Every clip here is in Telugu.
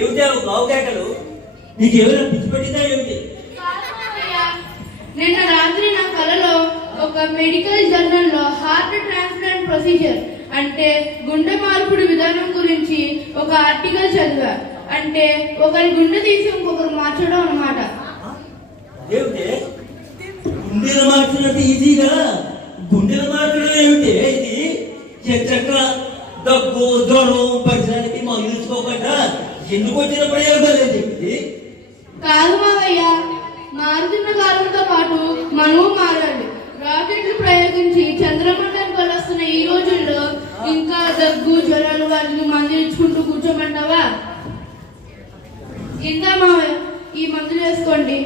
ఏమిటి గావు కేకలు? నీకేమైనా పిచ్చి పట్టిందా ఏమిటి? నిన్న రాత్రి నా కలలో ఒక మెడికల్ జర్నల్ లో హార్ట్ ట్రాన్స్ప్లాంట్ ప్రొసీజర్ అంటే గుండె మార్పిడి విధానం గురించి ఒక ఆర్టికల్ చదివా. అంటే ఒకరి గుండె తీసి ఇంకొకరు మార్చడం అన్నమాట. ఏమిటి గుండెలు మార్చినట్టు ఈజీగా గుండెలు మార్చడం ఏమిటి? ఇది చక్క దగ్గు జ్వరం పరిసరానికి మందులు తీసుకోకుండా ఎందుకు వచ్చిన ప్రయోగాలు ఏంటి? కాదు మావయ్య, మారుతున్న కాలంతో పాటు మనము మారాలి. రాకెట్లు ప్రయోగించి చంద్రమండలానికి వస్తున్న ఈ రోజుల్లో ఇంకా దగ్గు జ్వరాలు వాటిని మందులు ఇచ్చుకుంటూ కూర్చోమంటావా? ఇందా మావయ్య, ఈ మందులు వేసుకోండి.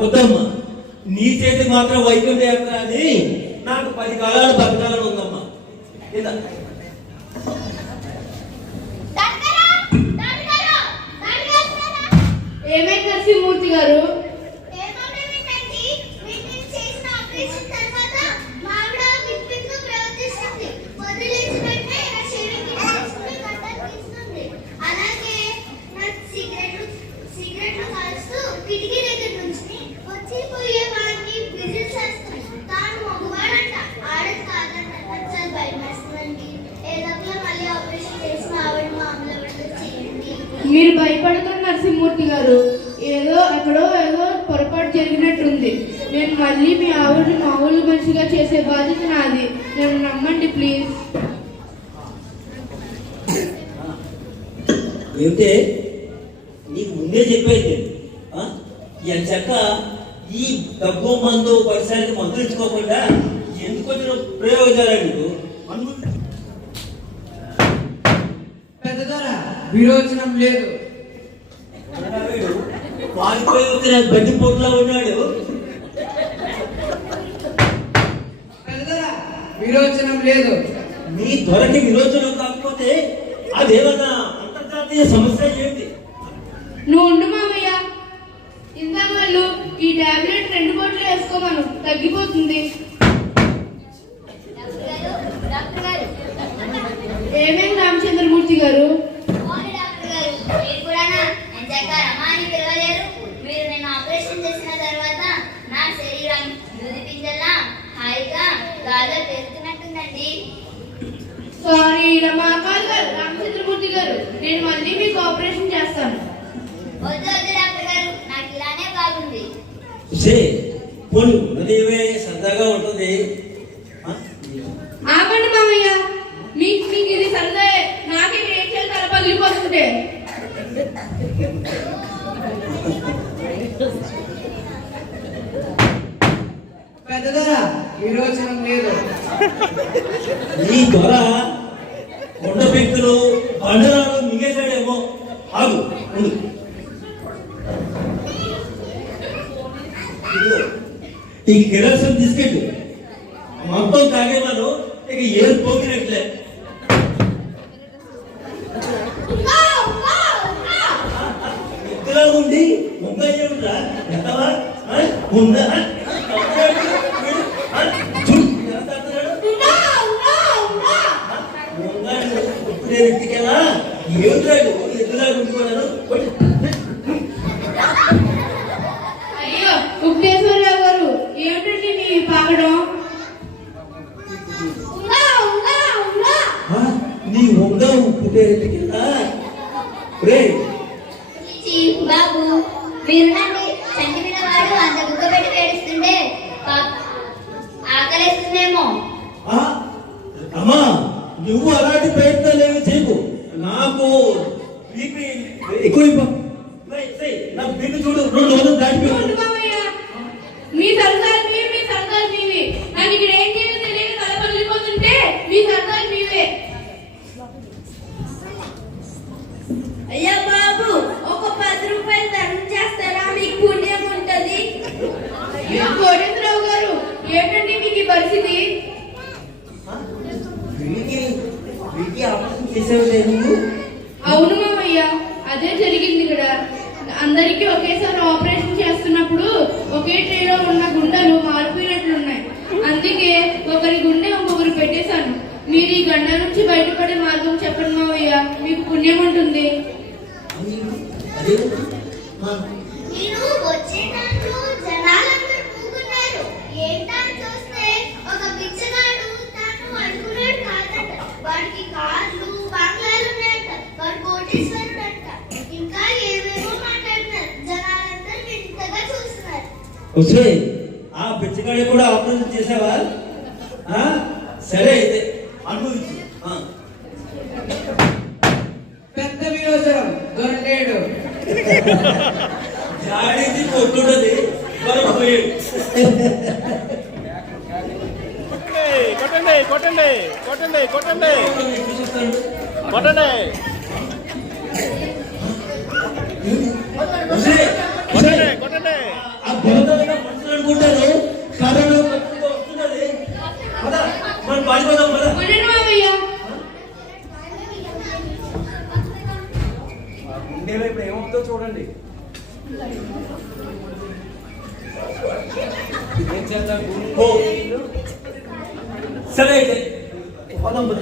వద్దమ్మా, నీ చేతి మాత్రం వైద్యం చేస్తా అని నాకు 10 కాలాలు బతకాలని ఉందమ్మా. ఏమైంది నరసింహమూర్తి గారు? మీరు భయపడతారు నరసింహమూర్తి గారు. ఏదో పొరపాటు జరిగినట్టుంది. నేను మళ్ళీ మీ ఆవిడని మామూలు మనిషిగా చేసే బాధ్యత నాది. నన్ను నమ్మండి ప్లీజ్. ఏమిటే నీకు ముందే చెప్పేది ఎంచక్క ఈ డబ్బు మందు పరిసరానికి మందులు ఇచ్చుకోకుండా ఎందుకు వచ్చిన ప్రయోజనాలు విరోచనం లేదు. వాడిపోయి వచ్చిన గడ్డి పొట్టులా ఉన్నాడు. విరోచనం లేదు. నీ త్వరకి విరోచనం కాకపోతే అదేమన్నా అంతర్జాతీయ సమస్య ఏంటి? నువ్వు ఉండు మామయ్య. ఇందా వాళ్ళు ఈ టాబ్లెట్ 2 పూటలు వేసుకోమను, తగ్గిపోతుంది. ఏమేమి రామచంద్రమూర్తి గారు? సారీ రామచంద్రమూర్తి గారు, నేను మళ్ళీ మీకు ఆపరేషన్ చేస్తాను. సరదాగా ఉంటుంది. ఆపండి మామయ్య, మీకు ఇది సరదా. నాకే ఏడ్చాలి, తల పగిలిపోతుంటే. పెద్దదరా విరోచనం లేదు. ఈ దొర కొండ వ్యక్తులు బండరాలు మింగేశాడేమో. ఆగు, ఈ కిరోసిన్ బిస్కెట్ మొత్తం తాగేవాను ఇక ఏరు పోగినట్లే. ఎత్తులా ఉండి ముందయ్య ఉండరా ఎంతవా ఉందా వ్యక్తికెలా ఏమిటాడు ఎద్దులా ఉంటున్నాను. అయ్యో ఉక్తేశ్వరరావు గారు, ఏమిటండి మీ పాగడం? నీ ఉందా పుట్టేరెత్తికెళ్ళా? బాబు మీరునండి, చంటిపిన వాడు అంత గుక్క పెట్టి వేడిస్తుండే ఆకలిస్తుందేమో. అమ్మా, నువ్వు అలాంటి ప్రయత్నాలు ఏమి చేయకు. నాకు బీపీ ఎక్కువ. నాకు బీపీ చూడు 200 దాటిపోయింది. మీ సరదాలు మీవి. నాకు ఇక్కడ ఏం చేయాలో తెలియక తల పగిలిపోతుంటే మీ సరదాలు మీవే. అయ్యా బాబు, ఒక 10 రూపాయలు ధనం చేస్తారా? మీకు పుణ్యం ఉంటది. కోటేశ్వరరావు గారు, ఏమిటండి మీకు ఈ పరిస్థితి? అవును మామయ్య, అదే జరిగింది ఇక్కడ. అందరికీ ఒకేసారి ఆపరేషన్ చేస్తున్నప్పుడు ఒకే ట్రేలో ఉన్న గుండెలు మారిపోయినట్లున్నాయి. అందుకే ఒకరి గుండె ఇంకొకరు పెట్టేశాను. మీరు ఈ గండ నుంచి బయటపడే మార్గం చెప్పండి మావయ్య, మీకు పుణ్యం ఉంటుంది. అదే నేను వచ్చే దాంట్లో జనాలందరూ కూకున్నారు. ఏంటని చూస్తే ఒక బిచ్చగాడు తాను అనుకున్నాడు కాదంట. వాడికి కార్లు బంగ్లాలు ఉన్నాయంట. వాడు కోటీశ్వరుడు అంట. ఇంకా ఏవేవో మాట్లాడుతున్నారు. జనాలందరూ వింతగా చూస్తున్నారు. వస్తే ఆ బిచ్చగాడి కూడా ఆపరేషన్ చేసావా? ఆ? సరే అయితే అనుభవించు. పెద్ద విరోచనం దొరలేడు. జాడింది కొట్టున్నది వరకు పోయాడు. కొట్టండి కొట్టండి కొట్టండి కొట్టండి చూపిస్తాడు. కొట్టండి వస్తే, కొట్టండి కొట్టండి. ఆ బురదలుగా మనుషులు అనుకుంటారు కరోనా కొత్తగా వస్తున్నది. పద, మనం పారిపోదాం పద. ఉండండి మావయ్య. గుండెలో ఇప్పుడు ఏమవుతుందో చూడండి. ఏం చేద్దాం? ఓ, సరే అయితే పోదాం పద.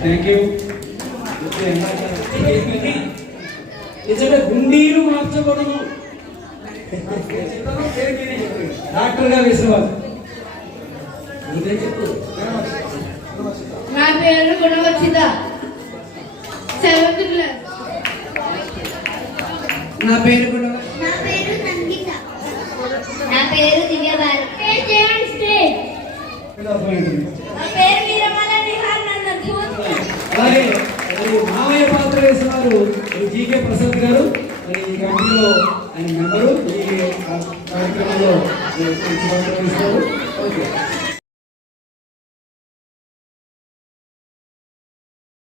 Thank you. నిజంగా గుండీలు మార్చబడును. డాక్టర్ గా వేసేవారు. నువ్వే చెప్పు. నా పేరు గుణవచ్చిత, 7th క్లాస్. నా పేరు కూడా నా పేరు నందిత. నా పేరు దివ్యభారతి. పేరు జయన్ స్టేట్. నా పేరు వీరమల నిహార్ నన్నది. అలాగే మరి మామయ్య పాత్ర వేసినారు జీకే ప్రసాద్ గారు. మరి ఈ కమిటీలో ఆయన మెంబరు. ఈ కార్యక్రమంలో పాత్ర వేస్తారు. ఓకే.